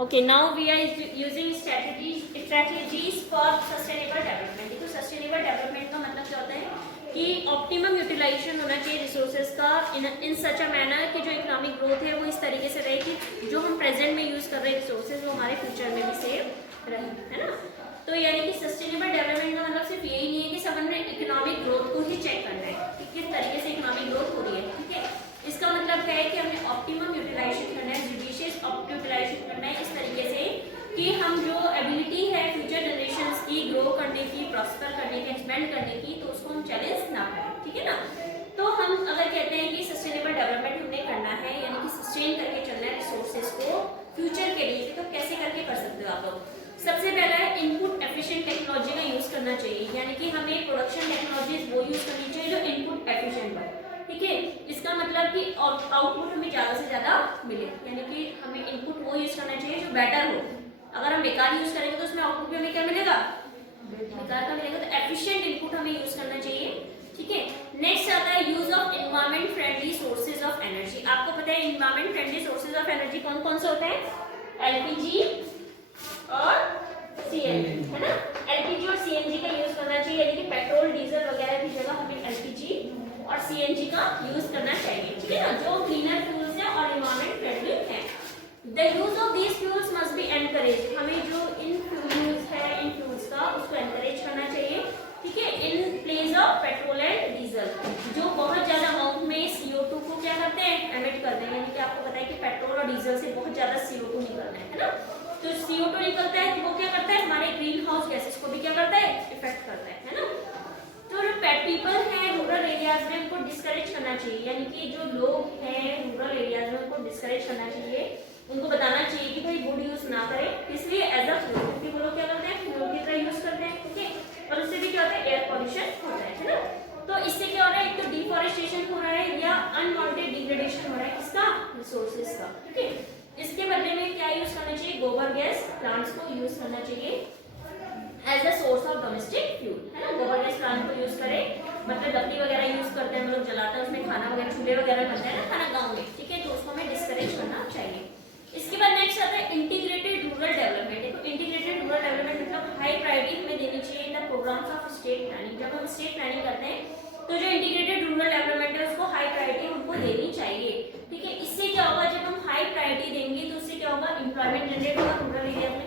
Okay, now we are using strategies for sustainable development. तो sustainable development का मतलब क्या होता है कि ऑप्टिमम यूटिलाइजेशन होना चाहिए रिसोर्सेज का इन सच अ मैनर कि जो इकोनॉमिक ग्रोथ है वो इस तरीके से रहे कि जो हम प्रेजेंट में यूज कर रहे हैं रिसोर्सेज वो हमारे फ्यूचर में भी सेव रहे, है ना। तो यानी कि सस्टेनेबल डेवलपमेंट का मतलब सिर्फ यही नहीं है कि सब हमने इकोनॉमिक ग्रोथ को ही चेक करना है कि किस तरीके से इकोनॉमिक ग्रोथ हो रही है, ठीक है। इसका मतलब है कि हमें ऑप्टिमम यूटिलाइजेशन करना है, जुडिशियस यूटिलाइजेशन करना है इस तरीके से कि हम जो एबिलिटी है फ्यूचर जनरेशंस की ग्रो करने की, प्रॉस्पर करने की, एक्सपेंड करने की, तो उसको हम चैलेंज ना करें, ठीक है ना। तो हम अगर कहते हैं कि सस्टेनेबल डेवलपमेंट हमने करना है यानी कि सस्टेन करके चलना है रिसोर्सेज को फ्यूचर के लिए, तो कैसे करके कर सकते हो आप लोग। सबसे पहला है इनपुट एफिशिएंट टेक्नोलॉजी का यूज करना चाहिए, यानी कि हमें प्रोडक्शन टेक्नोलॉजीज वो यूज करनी चाहिए जो इनपुट एफिशिएंट हो, ठीक है। इसका मतलब कि आउटपुट हमें ज्यादा से ज्यादा मिले, यानी कि हमें इनपुट वो यूज करना चाहिए जो बेटर हो। अगर हम बेकार यूज करेंगे तो उसमें आउटपुट भी हमें क्या मिलेगा, बेकार का मिलेगा। तो एफिशिएंट इनपुट हमें यूज करना चाहिए, ठीक है। नेक्स्ट आता है use of environment friendly sources of energy. आपको पता है environment friendly sources of energy कौन कौन से होते हैं, एलपीजी और सीएनजी, है ना। एलपीजी और सीएनजी का यूज करना चाहिए, यानी कि पेट्रोल डीजल वगैरह की जगह हमें एलपीजी और सीएनजी का यूज करना चाहिए, ठीक है ना, जो क्लीनर फ्यूल्स है और एनवायरमेंट फ्रेंडली है। The use of these fuels must be encourage. हमें जो इन फ्यूल्स है इन फ्यूल्स का उसको एनकरेज करना चाहिए, ठीक है, in place of petrol and diesel, जो बहुत ज्यादा अमाउंट में CO2 को क्या करते हैं, एमिट करते हैं। यानी कि आपको पता है कि पेट्रोल और डीजल से बहुत ज्यादा CO2 निकलता है ना। तो CO2 निकलता है तो वो क्या करता है, हमारे ग्रीन हाउस गैसेस को भी क्या करता है, इफेक्ट करता है ना। तो जो पीपल है रूरल एरियाज में उनको डिस्करेज करना चाहिए, यानी कि जो लोग हैं रूरल एरियाज में उनको डिस्करेज करना चाहिए, उनको बताना चाहिए कि भाई वुड यूज ना करें, इसलिए एज अ फ्यूल, क्योंकि वो लोग क्या करते हैं फ्यूल की तरह यूज करते हैं, ठीक है। और उससे भी क्या होता है, एयर पॉल्यूशन होता है ना। तो इससे क्या हो रहा है, एक तो डिफॉरेस्टेशन हो रहा है या अनवांटेड डिग्रेडेशन हो रहा है किसका, रिसोर्सेज का, ठीक है। इसके बदले में क्या यूज करना चाहिए, गोबर गैस प्लांट्स को यूज करना चाहिए as a source of domestic fuel, है ना। गोबर गैस प्लांट को यूज करें, मतलब लकड़ी वगैरह यूज करते हैं हम लोग, जलाते हैं उसमें खाना वगैरह, चूल्हे वगैरह बनते हैं ना खाना गाँव में, ठीक है। तो उसको हमें डिस्करेज करना चाहिए। इसके बाद नेक्स्ट आता है इंटीग्रेटेड रूरल डेवलपमेंट। देखो इंटीग्रेटेड रूरल डेवलपमेंट मतलब हाई प्रायोरिटी हमें देनी चाहिए in the programs of state planning. जब हम स्टेट प्लानिंग करते हैं तो जो इंटीग्रेटेड रूरल डेवलपमेंट है उसको हाई प्रायोरिटी हमको देनी चाहिए, ठीक है। इससे क्या होगा, जब हम हाई प्रायोरिटी देंगे तो उससे क्या होगा, एम्प्लॉयमेंट जनरेट होगा रूरल एरिया में।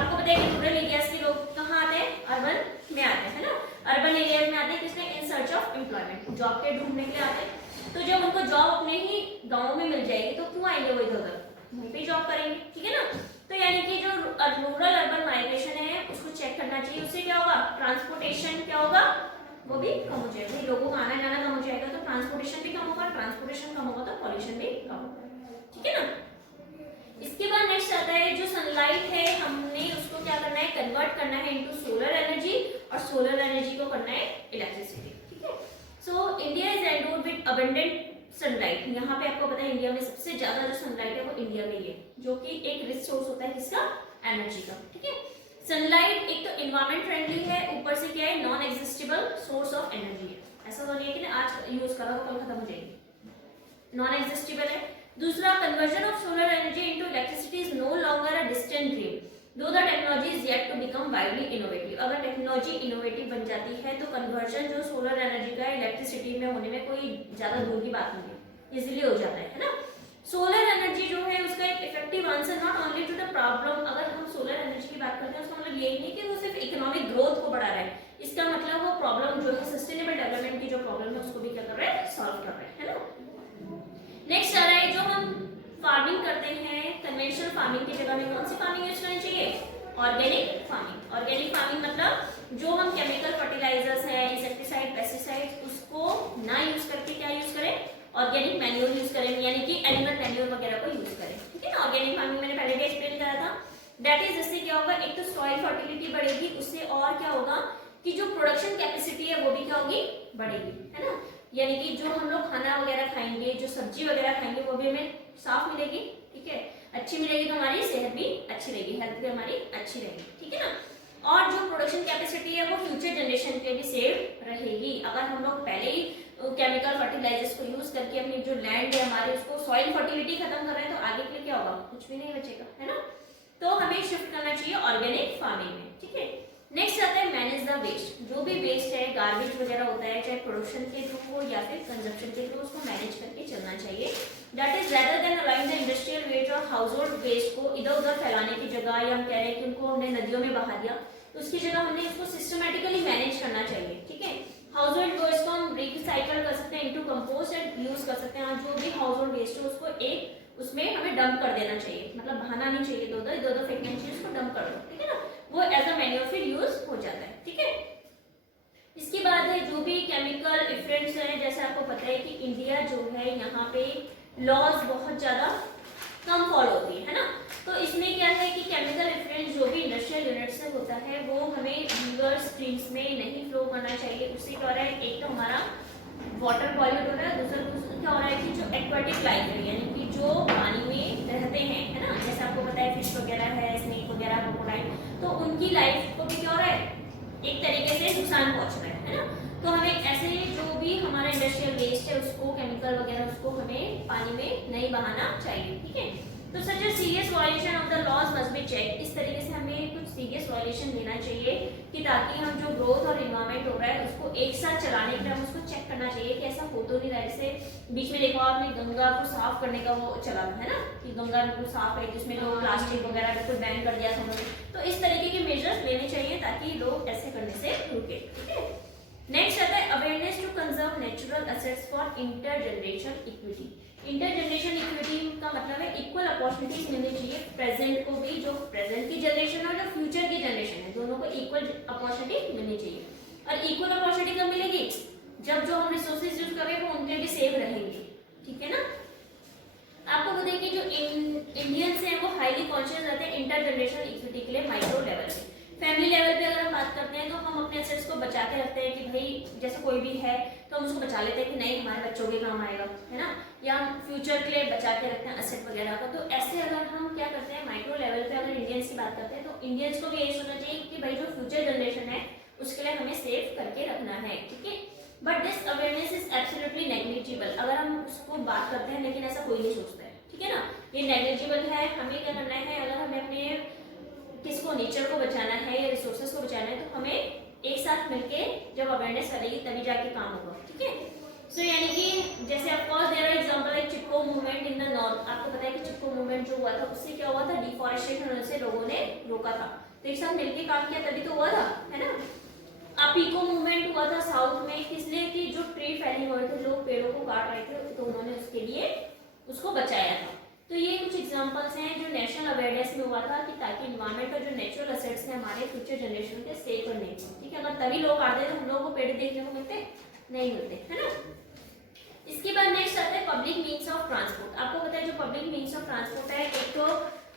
आपको पता है कि रूरल एरियाज के लोग कहाँ आते हैं, अर्बन में आते हैं ना। अर्बन एरियाज में आते हैं किसने, in search of employment, job के ढूंढने के लिए आते हैं। तो जब उनको जॉब अपने ही गाँव में मिल जाएगी तो क्यों आएंगे वो इधर उधर, वहीं पे जॉब करेंगे, ठीक है ना। तो यानी कि जो रूरल अर्बन माइग्रेशन है उसको चेक करना चाहिए। उससे क्या होगा, ट्रांसपोर्टेशन क्या होगा, वो भी कम हो जाएगा, लोगों का आना जाना कम हो जाएगा, तो ट्रांसपोर्टेशन भी कम होगा, ट्रांसपोर्टेशन कम होगा तो पॉल्यूशन भी कम होगा, ठीक है ना। इसके बाद नेक्स्ट आता है जो सनलाइट है हमने उसको क्या करना है, कन्वर्ट करना है इनटू सोलर एनर्जी, और सोलर एनर्जी को करना है इलेक्ट्रिसिटी, ठीक है। So India is endowed with abundant sunlight. यहाँ पे आपको पता है इंडिया में सबसे ज्यादा जो सनलाइट है वो इंडिया में ही है, जो कि एक रिच सोर्स होता है किसका, एनर्जी का, ठीक है। सनलाइट एक तो एनवायरमेंट फ्रेंडली है, ऊपर से क्या है, नॉन एग्जिस्टेबल सोर्स ऑफ एनर्जी है। ऐसा तो नहीं है कि आज यूज करा तो कल खत्म हो जाएगी, नॉन एग्जिस्टेबल है। दूसरा, conversion of solar energy into electricity is no longer a distant dream, though the technology is yet to become widely innovative. अगर टेक्नोलॉजी इनोवेटिव बन जाती है तो कन्वर्जन जो सोलर एनर्जी का इलेक्ट्रिसिटी में होने में कोई ज्यादा दूर की बात नहीं है, इजीली हो जाता है ना। सोलर एनर्जी जो है उसका एक effective answer not only to the problem. अगर हम सोलर एनर्जी की बात करते हैं उसका मतलब यही नहीं कि वो सिर्फ इकोनॉमिक ग्रोथ को बढ़ा रहा है, इसका मतलब वो प्रॉब्लम जो है सस्टेनेबल डेवलपमेंट की जो प्रॉब्लम है उसको भी क्या कर रहा है, सॉल्व कर रहा है ना। नेक्स्ट आ रहा है जो हम फार्मिंग करते हैं, कन्वेंशनल फार्मिंग की जगह में कौन सी फार्मिंग यूज करनी चाहिए, ऑर्गेनिक फार्मिंग। ऑर्गेनिक फार्मिंग मतलब जो हम केमिकल फर्टिलाइजर्स है, इंसेक्टिसाइड, पेस्टिसाइड उसको ना यूज करके क्या यूज करें, ऑर्गेनिक मैन्योर यूज करें, यानी कि एनिमल मैन्योर वगैरह को यूज करें, ठीक है ना। ऑर्गेनिक फार्मिंग मैंने पहले भी एक्सप्लेन करा था। दैट इज इससे क्या होगा, एक तो सॉइल फर्टिलिटी बढ़ेगी, उससे और क्या होगा कि जो प्रोडक्शन कैपेसिटी है वो भी क्या होगी, बढ़ेगी, है ना। यानी कि जो हम लोग खाना वगैरह खाएंगे, जो सब्जी वगैरह खाएंगे वो भी हमें साफ मिलेगी, ठीक है, अच्छी मिलेगी, तो हमारी सेहत भी अच्छी रहेगी, हेल्थ भी हमारी अच्छी रहेगी, ठीक है ना। और जो प्रोडक्शन कैपेसिटी है वो फ्यूचर जनरेशन के भी सेव रहेगी। अगर हम लोग पहले ही केमिकल फर्टिलाइजर्स को यूज करके अपनी जो लैंड है हमारे उसको सॉइल फर्टिलिटी खत्म कर रहे हैं तो आगे के लिए क्या होगा, कुछ भी नहीं बचेगा, है ना। तो हमें शिफ्ट करना चाहिए ऑर्गेनिक फार्मिंग में, ठीक है। नेक्स्ट आता है मैनेज द वेस्ट। जो भी वेस्ट है, गार्बेज वगैरह होता है, चाहे प्रोडक्शन के थ्रू हो या फिर कंजप्शन के थ्रू, उसको मैनेज करके चलना चाहिए। That is rather than allowing the industrial waste और हाउस होल्ड वेस्ट को इधर उधर फैलाने की जगह, या हम कह रहे हैं कि उनको हमने नदियों में बहा दिया, तो उसकी जगह हमने इसको सिस्टमेटिकली मैनेज करना चाहिए, ठीक है। हाउस होल्ड वेस्ट को हम रिसाइकल कर सकते हैं इनटू कंपोस्ट एंड यूज कर सकते हैं। जो भी हाउस होल्ड वेस्ट है उसको एक उसमें हमें डंप कर देना चाहिए, मतलब बहाना नहीं चाहिए, दो दो फेंकना चाहिए, उसको डंप कर दो, ठीक है ना। वो एज अ मैन्योर फिर यूज हो जाता है, ठीक है। इसके बाद है जो भी केमिकल इफेक्ट्स हैं, जैसे आपको पता है कि इंडिया जो है यहाँ पे लॉज बहुत ज्यादा कम फॉलो होती है ना। तो इसमें क्या है कि केमिकल इफेक्ट्स जो भी इंडस्ट्रियल यूनिट से होता है वो हमें रिवर स्ट्रीम्स में नहीं फ्लो करना चाहिए। उससे क्या हो रहा है, एक तो हमारा वाटर पॉल्यूट हो रहा है, दूसरा क्या हो रहा है कि जो एक्वाटिक लाइफ है, यानी कि जो पानी में रहते हैं, है ना, जैसे आपको पता है फिश वगैरह है, स्नेक वगैरह, क्रोकोडाइल, तो उनकी लाइफ को भी क्या हो रहा है, एक तरीके से नुकसान पहुंच रहा है ना। तो हमें ऐसे जो भी हमारा इंडस्ट्रियल वेस्ट है उसको, केमिकल वगैरह, उसको हमें पानी में नहीं बहाना चाहिए, ठीक है। तो such a serious violation of the laws must be check. इस तरीके से हमें कुछ सीरियस वायलेशन देना चाहिए कि ताकि हम जो ग्रोथ और इन्वायरमेंट हो रहा है उसको एक साथ चलाने के लिए हम उसको चेक करना चाहिए कि ऐसा हो तो नहीं रहा है। जैसे बीच में देखो आपने गंगा को साफ करने का वो चला है ना, कि गंगा बिल्कुल साफ है, जिसमें लोग प्लास्टिक वगैरह बिल्कुल बैन कर दिया था। तो इस तरीके के मेजर्स लेने चाहिए ताकि लोग ऐसे करने से रुके, ठीक है। नेक्स्ट आता है awareness to conserve natural assets for inter generation equity. Inter generation equity का मतलब है इक्वल अपॉर्चुनिटीज मिलनी चाहिए प्रेजेंट को भी, जो प्रेजेंट की जनरेशन और जो फ्यूचर की जनरेशन है, दोनों को इक्वल अपॉर्चुनिटी मिलनी चाहिए। और इक्वल अपॉर्चुनिटी कब मिलेगी, जब जो हम रिसोर्सेज यूज कर रहे हैं वो उनके भी सेव रहेंगे, ठीक है ना। आपको पता है कि जो इंडियंस हैं वो हाईली कॉन्शियस रहते हैं इंटर जनरेशन इक्विटी के लिए माइक्रो लेवल पे। फैमिली लेवल पे अगर हम बात करते हैं तो हम अपने एसेट्स को बचा के रखते हैं कि भाई जैसे कोई भी है तो हम उसको बचा लेते हैं कि नहीं हमारे बच्चों के काम आएगा, है ना, या हम फ्यूचर के लिए बचा के रखते हैं एसेट वगैरह का। तो ऐसे अगर हम क्या करते हैं माइक्रो लेवल पे अगर इंडियंस की बात करते हैं तो इंडियंस को भी यही सोचना चाहिए कि भाई जो फ्यूचर जनरेशन है उसके लिए हमें सेव करके रखना है, ठीक है। But this awareness is absolutely negligible. अगर हम उसको बात करते हैं लेकिन ऐसा कोई नहीं सोचता है, ठीक है ना, ये नेग्लिजिबल है। हमें क्या करना है, अगर हमें अपने किसको, नेचर को बचाना है या रिसोर्सेज को बचाना है, तो हमें एक साथ मिलके जब अवेयरनेस करेगी तभी जाके काम होगा, ठीक है। सो यानी कि जैसे of course there are example like Chipko movement in the north. आपको पता है कि चिपको मूवमेंट जो हुआ था उससे क्या हुआ था, डिफॉरेस्टेशन होने से लोगों ने रोका था, तो एक साथ मिलके काम किया तभी तो हुआ था, है ना। अपीको मूवमेंट हुआ था साउथ में, किसने, कि जो ट्री फैले हुए थे, लोग पेड़ों को काट रहे थे, तो उन्होंने उसके लिए उसको बचाया था। तो ये कुछ एग्जांपल्स हैं जो नेशनल अवेयरनेस में हुआ था कि ताकि इन्वायरमेंट और जो नेचुरल एसेट्स हैं हमारे फ्यूचर जनरेशन के सेफ करने को, ठीक है। अगर तभी लोग आते तो हम लोगों को पेड़ देखने को मिलते नहीं मिलते, है ना। इसके बाद नेक्स्ट आता है पब्लिक मीन्स ऑफ ट्रांसपोर्ट। आपको पता है जो पब्लिक मीन्स ऑफ ट्रांसपोर्ट है, एक तो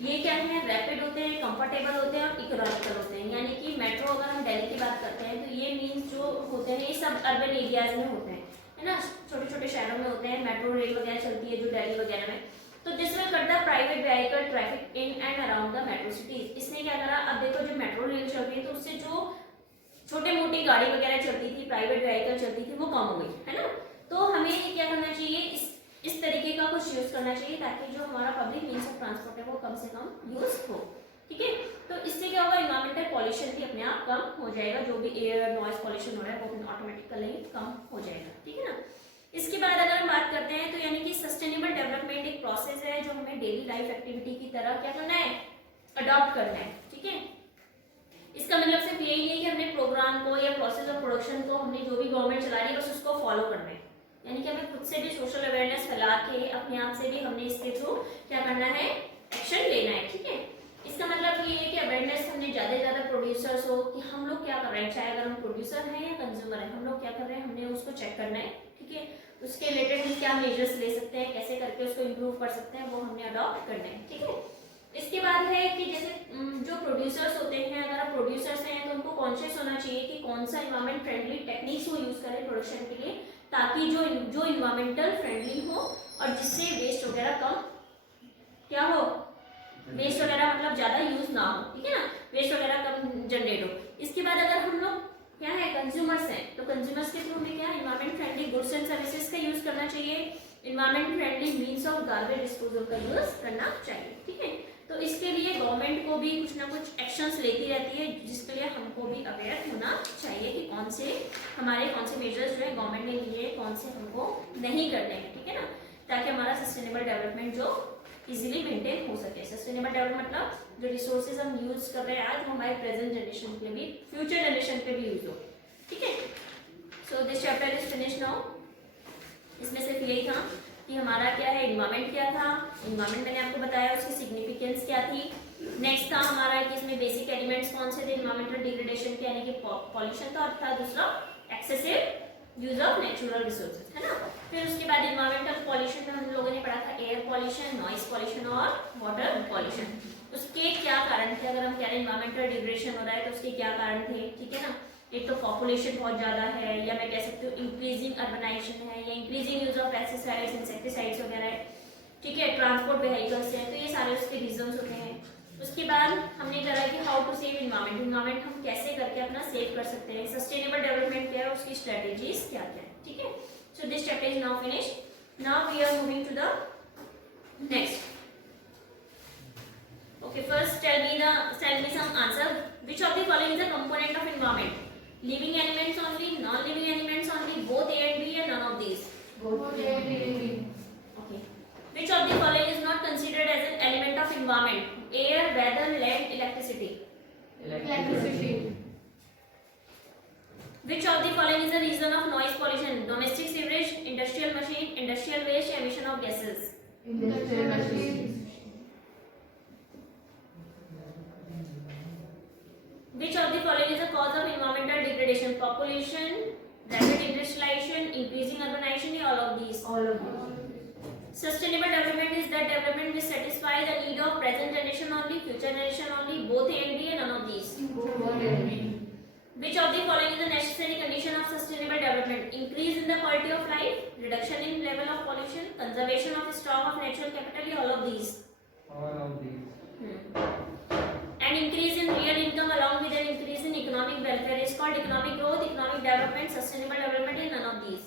ये क्या है, रैपिड होते हैं, कंफर्टेबल होते हैं और इकोनॉमिकल होते हैं। यानी कि मेट्रो अगर हम दिल्ली की बात करते हैं तो ये मीन्स जो होते हैं ये सब अर्बन एरियाज में होते हैं, है ना, छोटे छोटे शहरों में होते हैं। मेट्रो रेल वगैरह चलती है जो दिल्ली वगैरह में, तो this will cut the private vehicle traffic in and around the metro cities. इसने क्या करा, अब देखो जो मेट्रो रेल चल रही है तो उससे जो छोटे मोटी गाड़ी वगैरह चलती थी, प्राइवेट व्हीकल चलती थी, वो कम हो गई, है ना। तो हमें क्या करना चाहिए, इस तरीके का कुछ यूज करना चाहिए ताकि जो हमारा पब्लिक मीन्स ऑफ ट्रांसपोर्ट है वो कम से कम यूज हो, ठीक है। तो इससे क्या होगा, इन्वायरमेंटल पॉल्यूशन भी अपने आप कम हो जाएगा, जो भी एयर नॉइज पॉल्यूशन हो रहा है वो ऑटोमेटिकली कम हो जाएगा, ठीक है ना। इसके बाद अगर हम बात करते हैं तो यानी कि सस्टेनेबल डेवलपमेंट एक प्रोसेस है जो हमें डेली लाइफ एक्टिविटी की तरह क्या करना है, अडॉप्ट करना है, ठीक है। इसका मतलब सिर्फ यही नहीं कि हमने प्रोग्राम को या प्रोसेस ऑफ प्रोडक्शन को हमने जो भी गवर्नमेंट चला रही है बस उसको फॉलो करना है, यानी कि हमें खुद से भी सोशल अवेयरनेस फैला के अपने आप से भी हमने इसके थ्रू क्या करना है, एक्शन लेना है, ठीक है। इसका मतलब ये है कि अवेयरनेस हमने ज़्यादा से ज़्यादा प्रोड्यूसर्स हो कि हम लोग क्या कर रहे हैं, चाहे अगर हम प्रोड्यूसर हैं या कंज्यूमर हैं, हम लोग क्या कर रहे हैं, हमने उसको चेक करना है, ठीक है। उसके रिलेटेड हम क्या मेजर्स ले सकते हैं, कैसे करके उसको इम्प्रूव कर सकते हैं, वो हमने अडॉप्ट करना है, ठीक है। इसके बाद है कि जैसे जो प्रोड्यूसर्स होते हैं, अगर आप प्रोड्यूसर्स हैं तो उनको कॉन्शियस होना चाहिए कि कौन सा इन्वायरमेंट फ्रेंडली टेक्निक्स वो यूज करें प्रोडक्शन के लिए, ताकि जो इन्वायरमेंटल फ्रेंडली हो और जिससे वेस्ट वगैरह कम क्या हो, वेस्ट वगैरह मतलब ज्यादा यूज ना हो, ठीक है ना, वेस्ट वगैरह कम जनरेट हो। इसके बाद अगर हम लोग क्या है, कंज्यूमर्स हैं, तो कंज्यूमर्स के थ्रू में क्या environment friendly goods and services का यूज करना चाहिए, environment friendly means of garbage disposal का यूज करना चाहिए, ठीक है। तो इसके लिए गवर्नमेंट को भी कुछ ना कुछ एक्शंस लेती रहती है, जिसके लिए हमको भी अवेयर होना चाहिए कि कौन से मेजर्स जो है गवर्नमेंट ने लिए, कौन से हमको नहीं करने हैं, ठीक है ना, ताकि हमारा सस्टेनेबल डेवलपमेंट जो इजीली मेंटेन हो सके। सस्टेनेबल डेवलपमेंट मतलब जो रिसोर्सेज हम यूज कर रहे हैं आज, वो हमारे प्रेजेंट जनरेशन के लिए भी, फ्यूचर जनरेशन के भी यूज हो, ठीक है। So this chapter is finish now. इसमें सिर्फ यही था कि हमारा क्या है, एनवायरमेंट क्या था, एनवायरमेंट मैंने आपको बताया उसकी सिग्निफिकेंस क्या थी। नेक्स्ट था हमारा कि इसमें बेसिक एलिमेंट्स कौन से थे, एनवायरमेंटल डिग्रेडेशन के यानी कि पॉल्यूशन था, अर्थात दूसरा excessive use of natural resources, है ना। फिर उसके बाद एनवायरमेंटल पॉल्यूशन में हम लोगों ने पढ़ा था एयर पॉल्यूशन, नॉइज पॉल्यूशन और वाटर पॉल्यूशन। उसके क्या कारण थे, अगर हम कह रहे हैं एनवायरमेंटल डिग्रेडेशन हो रहा है तो उसके क्या कारण थे, ठीक है ना। एक तो पॉपुलेशन बहुत ज़्यादा है, या मैं कह सकती हूँ इंक्रीजिंग अर्बनाइजेशन है, या increasing use of pesticides, insecticides वगैरह है, ठीक है, ट्रांसपोर्ट व्हीकल्स हैं, तो ये सारे उसके रीजंस होते हैं। उसके बाद हमने करा कि how to save environment, environment हम कैसे करके अपना सेव कर सकते हैं, सस्टेनेबल डेवलपमेंट क्या है, उसकी स्ट्रेटेजीज क्या क्या है, ठीक है। So this chapter is now finish. Now we are moving to the next. Okay, first tell me some answer. Which of the following is a component of environment? Living elements only, non-living elements only, both A and B, and none of these? Both A and B. Okay. Which of the following is not considered as an element of environment? Air, weather, land, electricity. Electricity. Which of the following is a reason of noise pollution? Domestic sewage, industrial machine, industrial waste, emission of gases. Industrial machines. Which of the following is a cause of environmental degradation? Population, rapid industrialization, increasing urbanization, or all of these? All of these. Sustainable development is that development which satisfies the need of present generation only, future generation only, both A and B, and none of these. Both A and B. Which of the following is a necessary condition of sustainable development? Increase in the quality of life, reduction in level of pollution, conservation of stock of natural capital, all of these. All of these. And increase in real income along with an increase in economic welfare is called economic growth, economic development, sustainable development is none of these.